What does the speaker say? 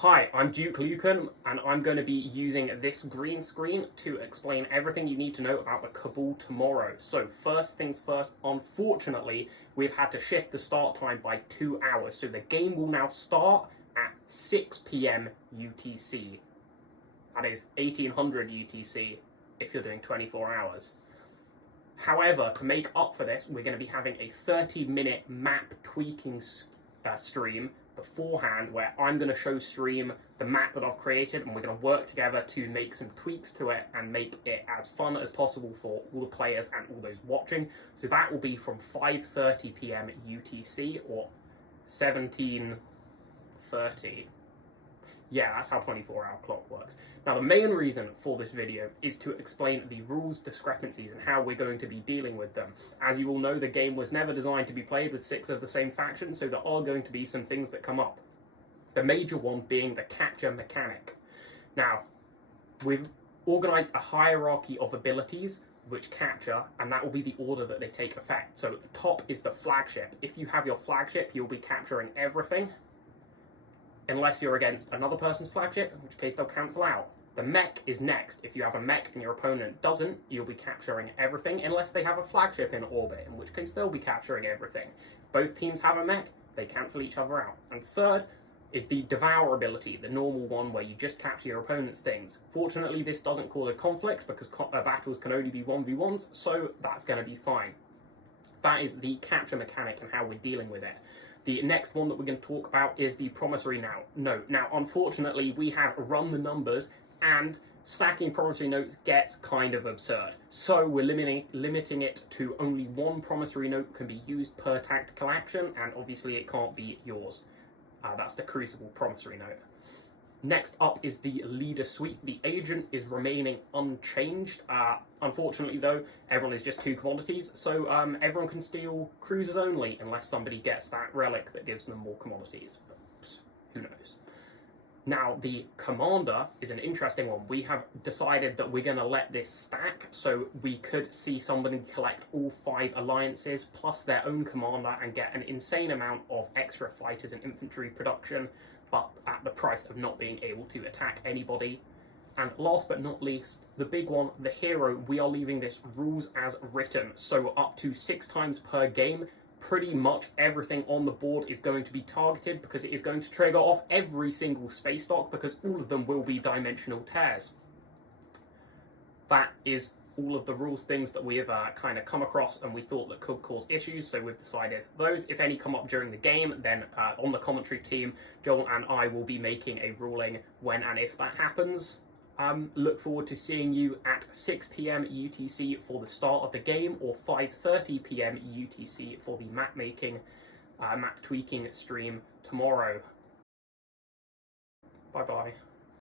Hi, I'm Duke Lucan, and I'm going to be using this green screen to explain everything you need to know about the CabALL tomorrow. So first things first, unfortunately, we've had to shift the start time by 2 hours. So the game will now start at 6 p.m. UTC. That is 1800 UTC if you're doing 24 hours. However, to make up for this, we're going to be having a 30-minute map tweaking stream beforehand, where I'm going to show stream the map that I've created, and we're going to work together to make some tweaks to it and make it as fun as possible for all the players and all those watching. So that will be from 5:30 p.m. UTC or 17:30. Yeah, that's how 24-hour clock works. Now, the main reason for this video is to explain the rules discrepancies and how we're going to be dealing with them. As you all know, the game was never designed to be played with 6 of the same faction, so there are going to be some things that come up. The major one being the capture mechanic. Now, we've organised a hierarchy of abilities which capture, and that will be the order that they take effect. So at the top is the flagship. If you have your flagship, you'll be capturing everything, unless you're against another person's flagship, in which case they'll cancel out. The mech is next. If you have a mech and your opponent doesn't, you'll be capturing everything, unless they have a flagship in orbit, in which case they'll be capturing everything. If both teams have a mech, they cancel each other out. And third is the Devour ability, the normal one where you just capture your opponent's things. Fortunately, this doesn't cause a conflict because battles can only be 1v1s, so that's going to be fine. That is the capture mechanic and how we're dealing with it. The next one that we're going to talk about is the promissory note. Now, unfortunately, we have run the numbers, and stacking promissory notes gets kind of absurd. So we're limiting it to only one promissory note can be used per tactical action, and obviously it can't be yours. That's the Crucible Promissory note. Next up is the leader suite. The agent is remaining unchanged. Unfortunately, though, everyone is just 2 commodities, so everyone can steal cruisers only, unless somebody gets that relic that gives them more commodities. But who knows? Now, the commander is an interesting one. We have decided that we're going to let this stack, so we could see somebody collect all 5 alliances plus their own commander and get an insane amount of extra fighters and infantry production, but at the price of not being able to attack anybody. And last but not least, the big one, the hero, we are leaving this rules as written, so up to 6 times per game, pretty much everything on the board is going to be targeted, because it is going to trigger off every single space dock, because all of them will be dimensional tears. That is all of the rules things that we have kind of come across and we thought that could cause issues, so we've decided those. If any come up during the game, then on the commentary team, Joel and I will be making a ruling when and if that happens. Look forward to seeing you at 6 p.m. UTC for the start of the game, or 5:30 p.m. UTC for the map tweaking stream tomorrow. Bye bye.